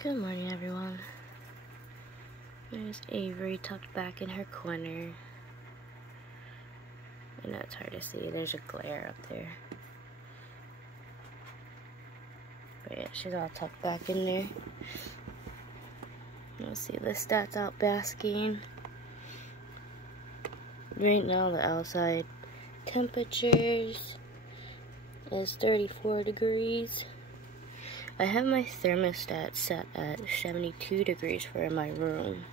Good morning, everyone. There's Avery tucked back in her corner. I know it's hard to see. There's a glare up there. But yeah, she's all tucked back in there. You'll see the stats out basking. Right now, the outside temperatures is 34 degrees. I have my thermostat set at 72 degrees for my room.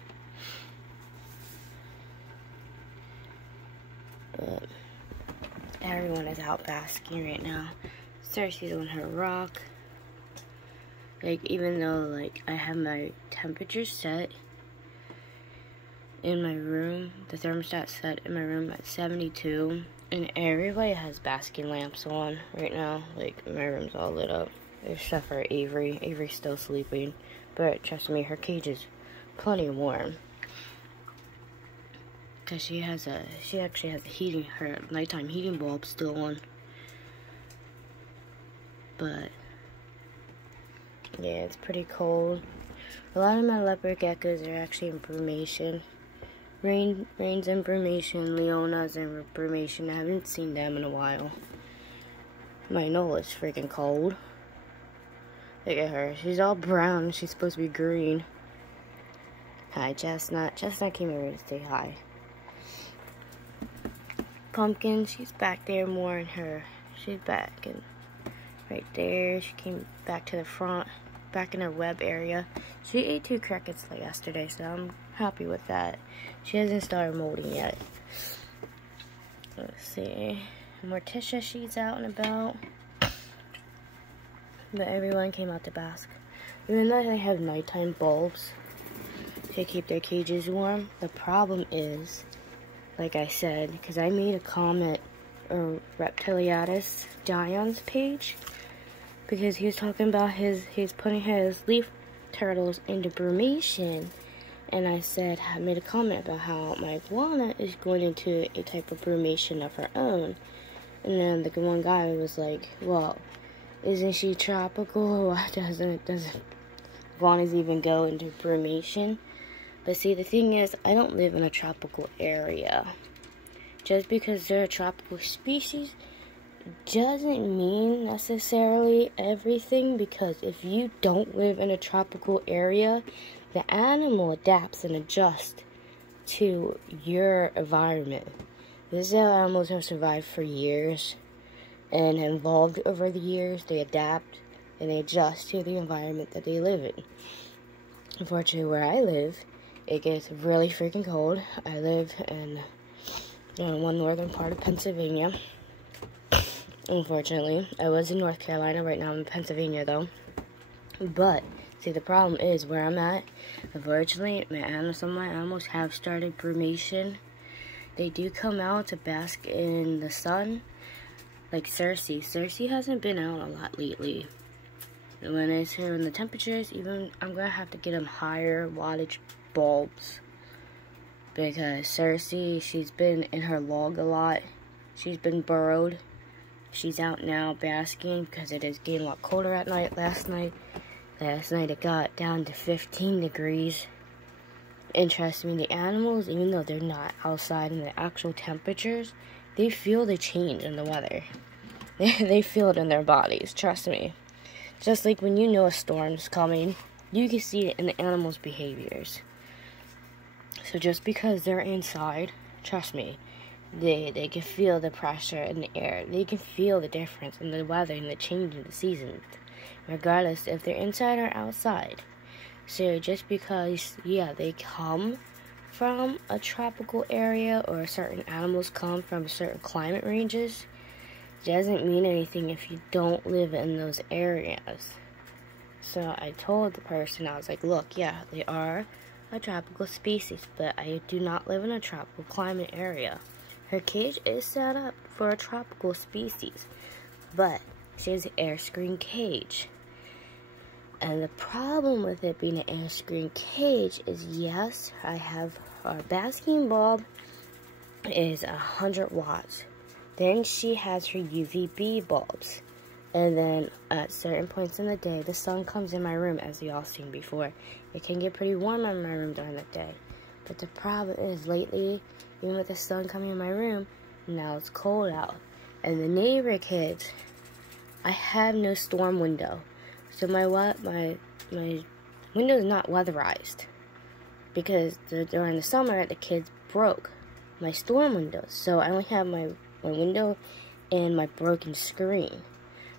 But everyone is out basking right now. Cersei's on her rock. Like, even though, like, I have my temperature set in my room, the thermostat set in my room at 72, and everybody has basking lamps on right now. Like, my room's all lit up. Except for Avery. Avery's still sleeping. But trust me, her cage is plenty warm. Because she actually has her nighttime heating bulb still on. But yeah, it's pretty cold. A lot of my leopard geckos are actually in brumation. Rain's in brumation, Leona's in brumation. I haven't seen them in a while. My Nola's freaking cold. Look at her. She's all brown. She's supposed to be green. Hi, Chestnut. Chestnut came over to say hi. Pumpkin, she's back there more in her. She's back and right there. She came back to the front, back in her web area. She ate 2 crickets like yesterday, so I'm happy with that. She hasn't started molding yet. Let's see. Morticia, she's out and about. But everyone came out to bask. Even though they have nighttime bulbs to keep their cages warm, the problem is, like I said, because I made a comment on Reptiles Dion's page, because he was talking about he's putting his leaf turtles into brumation, and I made a comment about how my iguana is going into a type of brumation of her own, and then the one guy was like, well, isn't she tropical? Why doesn't iguanas even go into brumation? But see, the thing is, I don't live in a tropical area. Just because they're a tropical species doesn't mean necessarily everything, because if you don't live in a tropical area, the animal adapts and adjusts to your environment. This is how animals have survived for years and evolved over the years. They adapt and they adjust to the environment that they live in. Unfortunately, where I live, it gets really freaking cold. I live in one northern part of Pennsylvania. Unfortunately, I was in North Carolina. Right now I'm in Pennsylvania, though. But see, the problem is where I'm at. Unfortunately, some of my animals have started brumation. They do come out to bask in the sun. Like Cersei. Cersei hasn't been out a lot lately. When it's here in the temperatures, even I'm going to have to get them higher wattage bulbs. Because Cersei, she's been in her log a lot. She's been burrowed. She's out now basking because it is getting a lot colder at night. Last night it got down to 15 degrees. And trust me, the animals, even though they're not outside in the actual temperatures, they feel the change in the weather. They feel it in their bodies, trust me. Just like when you know a storm's coming, you can see it in the animals' behaviors. So just because they're inside, trust me, they can feel the pressure in the air. They can feel the difference in the weather and the change in the seasons, regardless if they're inside or outside. So just because, yeah, they come from a tropical area or certain animals come from certain climate ranges, doesn't mean anything if you don't live in those areas. So I told the person, I was like, look, yeah, they are a tropical species, but I do not live in a tropical climate area. Her cage is set up for a tropical species, but she has an air screen cage. And the problem with it being an air screen cage is, yes, I have our basking bulb is 100 watts. Then she has her UVB bulbs. And then at certain points in the day, the sun comes in my room, as y'all seen before. It can get pretty warm in my room during the day. But the problem is, lately, even with the sun coming in my room, now it's cold out. And the neighbor kids, I have no storm window. So my window is not weatherized. Because during the summer, the kids broke my storm windows. So I only have my window and my broken screen.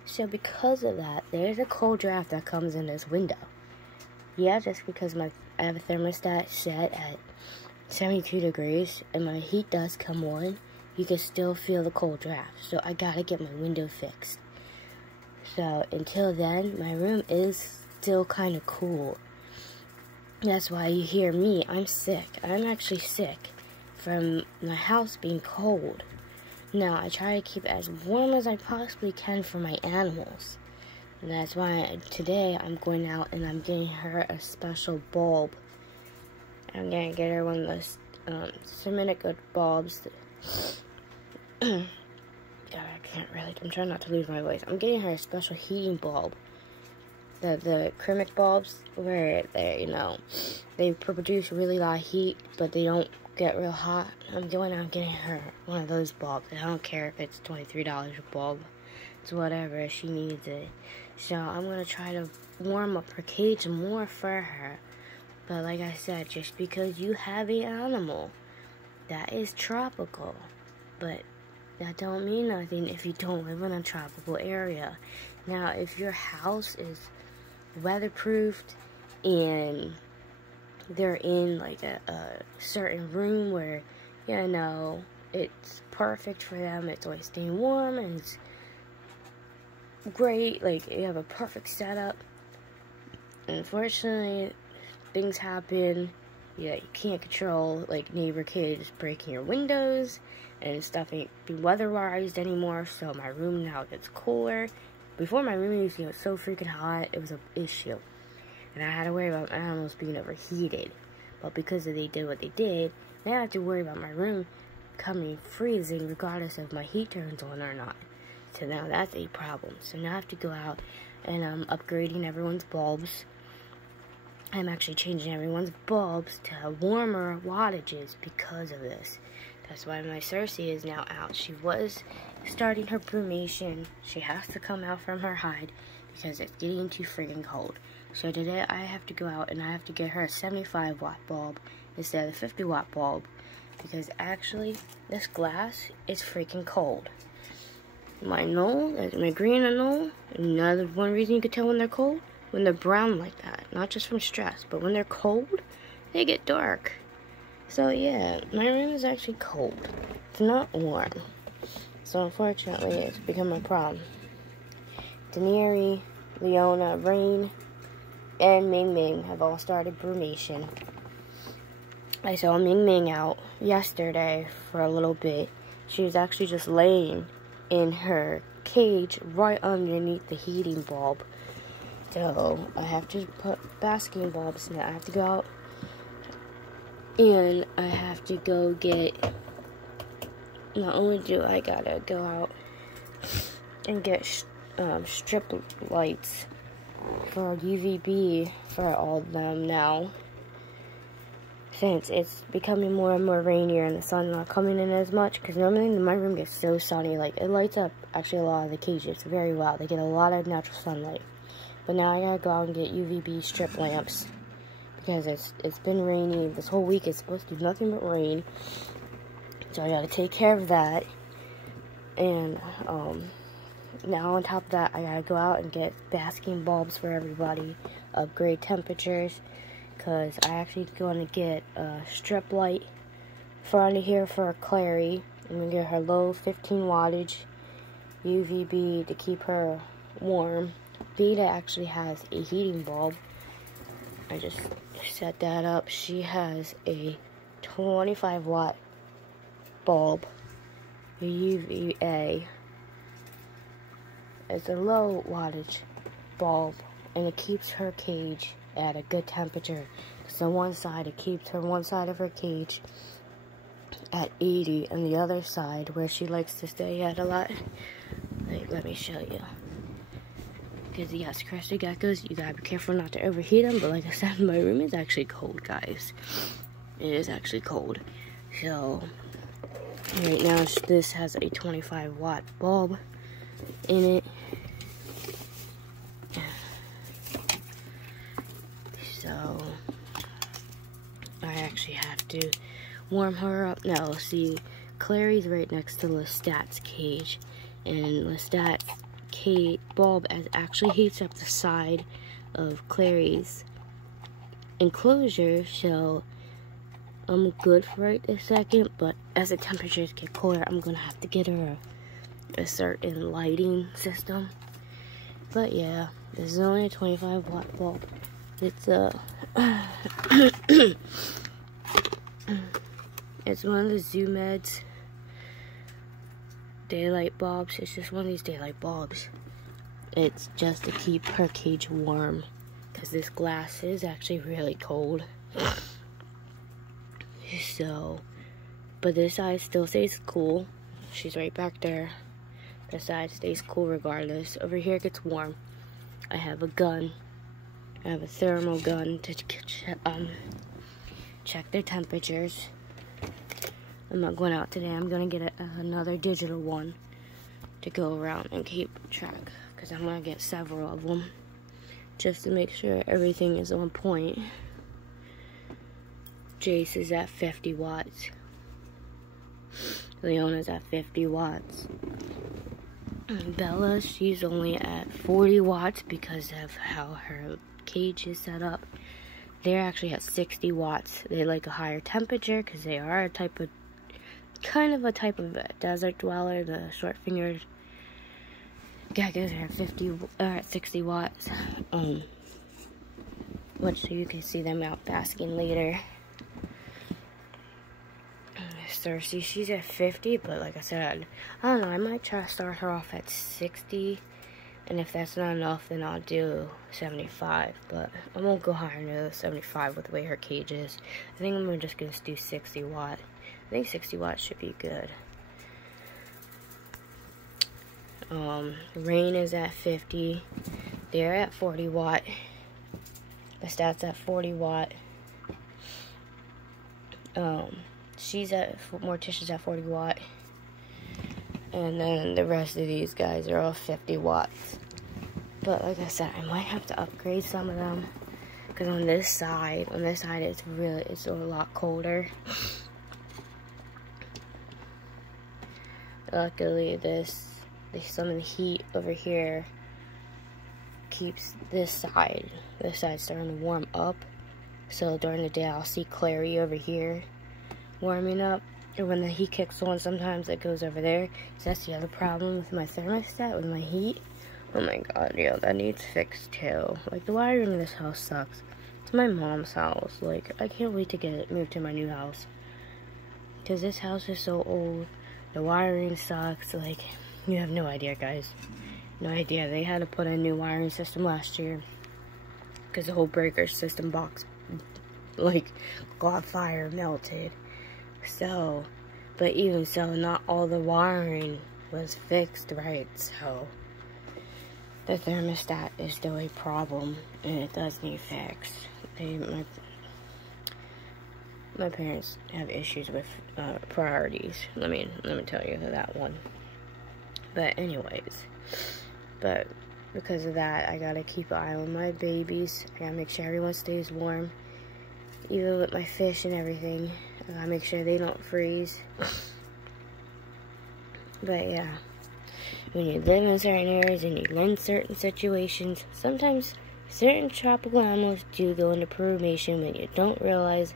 So because of that, there's a cold draft that comes in this window. Yeah, just because I have a thermostat set at 72 degrees and my heat does come on, you can still feel the cold draft. So I gotta get my window fixed. So until then, my room is still kind of cool. That's why you hear me. I'm sick. I'm actually sick from my house being cold. Now, I try to keep it as warm as I possibly can for my animals. And that's why today I'm going out and I'm getting her a special bulb. I'm going to get her one of those Semitic bulbs. God, I'm trying not to lose my voice. I'm getting her a special heating bulb. The acrylic bulbs where they produce really lot of heat, but they don't get real hot. I'm going out getting her one of those bulbs. I don't care if it's $23 a bulb. It's whatever, she needs it. So I'm going to try to warm up her cage more for her. But like I said, just because you have an animal that is tropical, but that don't mean nothing if you don't live in a tropical area. Now, if your house is weatherproofed and they're in like a certain room where, it's perfect for them, it's always staying warm and it's great, like you have a perfect setup. Unfortunately, things happen, you can't control, like neighbor kids breaking your windows and stuff ain't be weatherized anymore, so my room now gets cooler. Before, my room used to get so freaking hot, it was an issue. And I had to worry about animals being overheated. But because they did what they did, now I have to worry about my room coming freezing regardless if my heat turns on or not. So now that's a problem. So now I have to go out and I'm upgrading everyone's bulbs. I'm actually changing everyone's bulbs to warmer wattages because of this. That's why my Cersei is now out. She was starting her brumation. She has to come out from her hide because it's getting too freaking cold. So today I have to go out and I have to get her a 75 watt bulb instead of the 50 watt bulb. Because actually, this glass is freaking cold. My knoll, my green and knoll, another one reason you can tell when they're cold, when they're brown like that. Not just from stress, but when they're cold, they get dark. So yeah, my room is actually cold. It's not warm. So unfortunately, it's become a problem. Daenerys, Leona, Rain, and Ming Ming have all started brumation. I saw Ming Ming out yesterday for a little bit. She was actually just laying in her cage right underneath the heating bulb. So I have to put basking bulbs in it. I have to go out and I have to go get, not only do I gotta go out and get strip lights for UVB for all of them now, since it's becoming more and more rainier and the sun's not coming in as much, because normally my room gets so sunny, like it lights up actually a lot of the cages very well. They get a lot of natural sunlight. But now I gotta go out and get UVB strip lamps because it's been rainy. This whole week it's supposed to do nothing but rain. So I gotta take care of that. And now on top of that, I gotta go out and get basking bulbs for everybody, upgrade temperatures, because I actually going to get a strip light for under here for Clary. I'm gonna get her low 15 wattage UVB to keep her warm. Beta actually has a heating bulb. I just set that up. She has a 25 watt bulb, UVA. It's a low wattage bulb and it keeps her cage at a good temperature. So one side, it keeps her one side of her cage at 80 and the other side where she likes to stay at a lot. Let me show you. Because yes, crested geckos, you gotta be careful not to overheat them. But like I said, my room is actually cold, guys. It is actually cold. So right now this has a 25-watt bulb in it. So I actually have to warm her up. Now, see, Clary's right next to Lestat's cage, and Lestat's bulb actually heats up the side of Clary's enclosure, so I'm good for right this second. But as the temperatures get colder, I'm gonna have to get her a certain lighting system. But yeah, this is only a 25-watt bulb. It's it's one of the ZooMeds daylight bulbs. It's just one of these daylight bulbs. It's just to keep her cage warm, because this glass is actually really cold. So, but this side still stays cool. She's right back there. This side stays cool regardless. Over here it gets warm. I have a gun. I have a thermal gun to check their temperatures. I'm not going out today. I'm going to get another digital one to go around and keep track, because I'm going to get several of them just to make sure everything is on point. Jace is at 50 watts. Leona's at 50 watts. Bella, she's only at 40 watts because of how her cage is set up. They're actually at 60 watts. They like a higher temperature because they are a type of, kind of a type of desert dweller. The short-fingered geckos are at 60 watts. Which you can see them out basking later. Cersei, she's at 50, but like I said, I don't know, I might try to start her off at 60, and if that's not enough, then I'll do 75, but I won't go higher than 75 with the way her cage is. I think I'm just going to do 60 watt. I think 60 watts should be good. Rain is at 50. They're at 40 watt. The stats at 40 watt. She's at, Morticia's at 40 watt. And then the rest of these guys are all 50 watts. But like I said, I might have to upgrade some of them. Because on this side it's a lot colder. Luckily some of the heat over here keeps this side starting to warm up. So during the day I'll see Clary over here warming up, or when the heat kicks on, sometimes it goes over there. So that's the other problem with my thermostat, with my heat. Oh my god, yeah, that needs fixed too. Like, the wiring in this house sucks. It's my mom's house. Like, I can't wait to get it moved to my new house, because this house is so old. The wiring sucks. Like, you have no idea, guys. No idea. They had to put in a new wiring system last year because the whole breaker system box, like, caught fire, melted. So, but even so, not all the wiring was fixed right, so the thermostat is still a problem, and it does need fixed. My parents have issues with priorities. Let me tell you that one. But anyways, because of that, I gotta keep an eye on my babies. I gotta make sure everyone stays warm, even with my fish and everything. I gotta make sure they don't freeze. But yeah, when you live in certain areas and you live in certain situations, sometimes certain tropical animals do go into brumation when you don't realize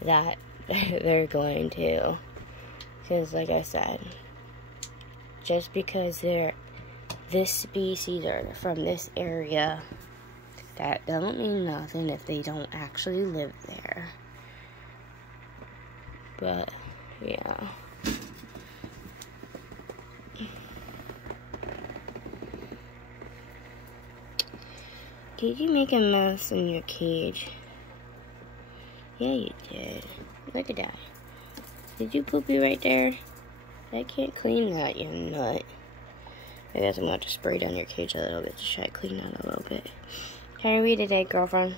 that they're going to. Because like I said, just because they're this species or they're from this area, that doesn't mean nothing if they don't actually live there. But yeah, did you make a mess in your cage? Yeah, you did. Look at that. Did you poopy right there? I can't clean that, you nut. I guess I'm going to spray down your cage a little bit to try to clean out a little bit. How are we today, girlfriend?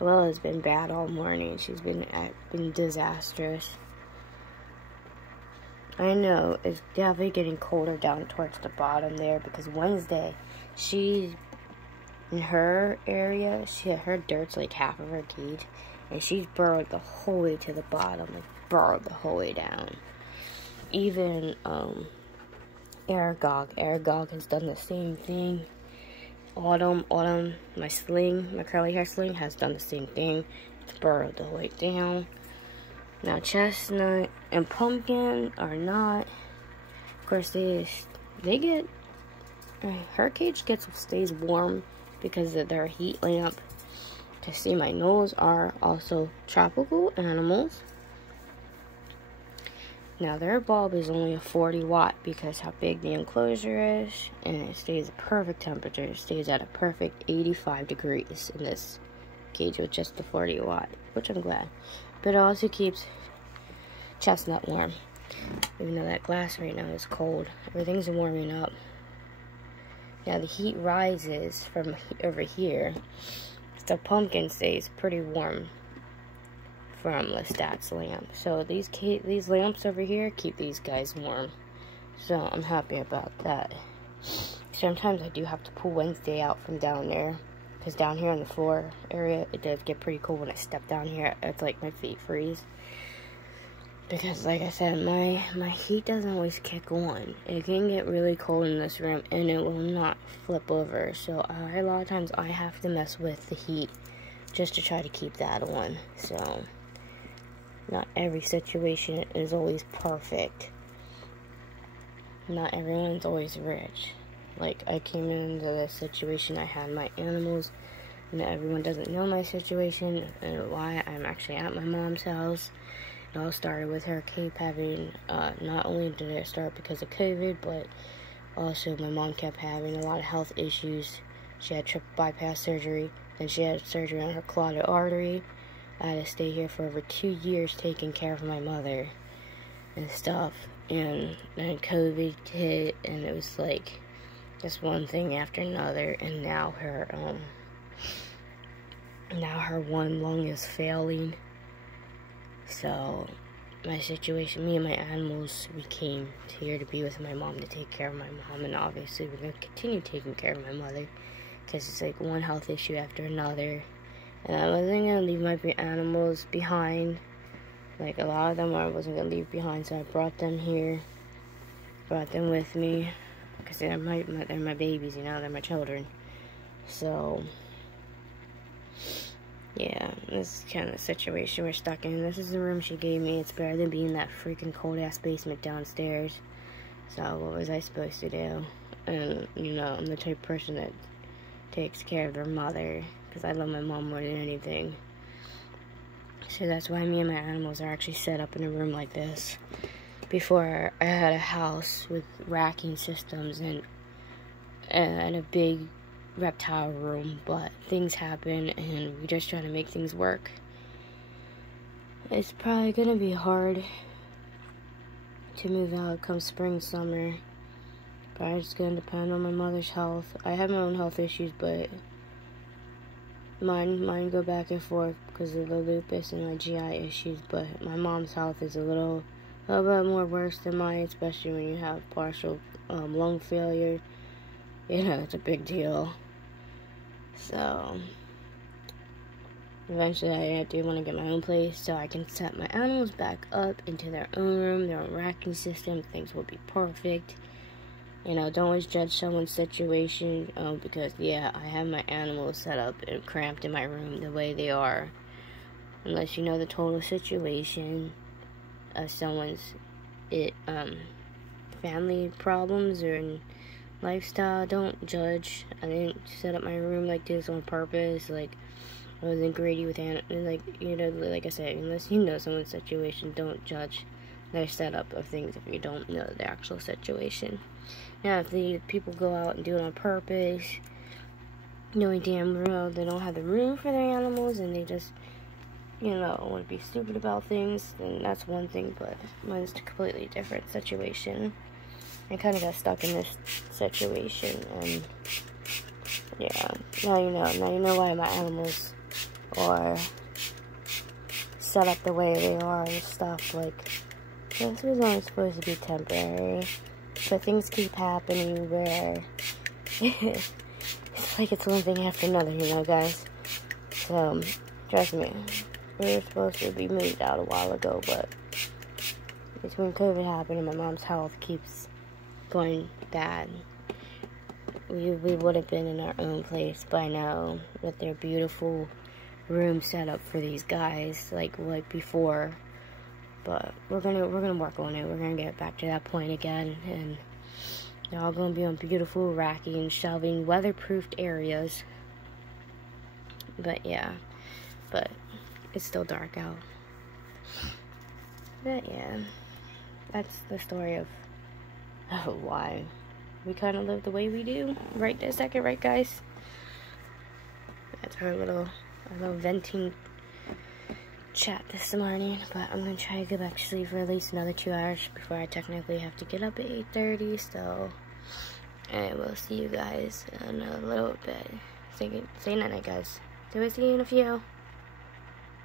Well, it's been bad all morning. She's been disastrous. I know, it's definitely getting colder down towards the bottom there because Wednesday, she, in her area, her dirt's like half of her cage, and she's burrowed the whole way to the bottom, like burrowed the whole way down. Even, Aragog has done the same thing. Autumn, my curly hair sling has done the same thing. It's burrowed the whole way down. Now Chestnut and Pumpkin are not. Of course, they get, her cage stays warm because of their heat lamp. To see, my nose are also tropical animals. Now their bulb is only a 40 watt because how big the enclosure is, and it stays at perfect temperature. It stays at a perfect 85 degrees in this cage with just the 40 watt, which I'm glad. But it also keeps Chestnut warm. Even though that glass right now is cold, everything's warming up. Now the heat rises from over here. So Pumpkin stays pretty warm from Lestat's lamp. So these lamps over here keep these guys warm. So I'm happy about that. Sometimes I do have to pull Wednesday out from down there, because down here on the floor area, it does get pretty cold when I step down here. It's like my feet freeze. Because like I said, my heat doesn't always kick on. It can get really cold in this room and it will not flip over. So a lot of times I have to mess with the heat just to try to keep that on. So not every situation is always perfect. Not everyone's always rich. Like, I came into this situation, I had my animals, and everyone doesn't know my situation and why I'm actually at my mom's house. It all started with her keep having, not only did it start because of COVID, but also my mom kept having a lot of health issues. She had triple bypass surgery, then she had surgery on her carotid artery. I had to stay here for over 2 years taking care of my mother and stuff. And then COVID hit, and it was like just one thing after another. And now her one lung is failing. So my situation, me and my animals, we came here to be with my mom to take care of my mom, and obviously we're gonna continue taking care of my mother because it's like one health issue after another. And I wasn't gonna leave my animals behind. Like, a lot of them I wasn't gonna leave behind, so I brought them here, brought them with me, because they're my babies, you know, they're my children. So yeah, this is kind of the situation we're stuck in. This is the room she gave me. It's better than being in that freaking cold-ass basement downstairs. So what was I supposed to do? And, you know, I'm the type of person that takes care of their mother, because I love my mom more than anything. So that's why me and my animals are actually set up in a room like this. Before, I had a house with racking systems and a big reptile room, but things happen and we're just trying to make things work. It's probably gonna be hard to move out come spring, summer. Probably just gonna depend on my mother's health. I have my own health issues, but mine go back and forth because of the lupus and my GI issues. But my mom's health is a little bit more worse than mine, especially when you have partial lung failure. You know, it's a big deal. So eventually I do want to get my own place so I can set my animals back up into their own room, their own racking system. Things will be perfect. You know, don't always judge someone's situation because, yeah, I have my animals set up and cramped in my room the way they are. Unless you know the total situation of someone's family problems or lifestyle, don't judge. I didn't set up my room like this on purpose. Like, I wasn't greedy with like, you know, like I said, unless you know someone's situation, don't judge their setup of things if you don't know the actual situation. Now, if the people go out and do it on purpose, knowing damn well they don't have the room for their animals and they just, you know, want to be stupid about things, then that's one thing, but mine's a completely different situation. I kind of got stuck in this situation, and yeah, now you know. Now you know why my animals are set up the way they are and stuff. Like, this was only supposed to be temporary, but things keep happening where it's like it's one thing after another, you know, guys. So, trust me, we were supposed to be moved out a while ago, but between COVID happened and my mom's health keeps going bad, we would have been in our own place by now with their beautiful room set up for these guys like before. But we're gonna work on it. We're gonna get back to that point again, and they're all gonna be on beautiful racking, shelving, weatherproofed areas. But yeah, but it's still dark out. But yeah, that's the story of why we kind of live the way we do right this second, right, guys? That's our little venting chat this morning. But I'm gonna try to go back to sleep for at least another 2 hours before I technically have to get up at 8:30. So, and we'll see you guys in a little bit. Say night, guys. So we'll see you in a few.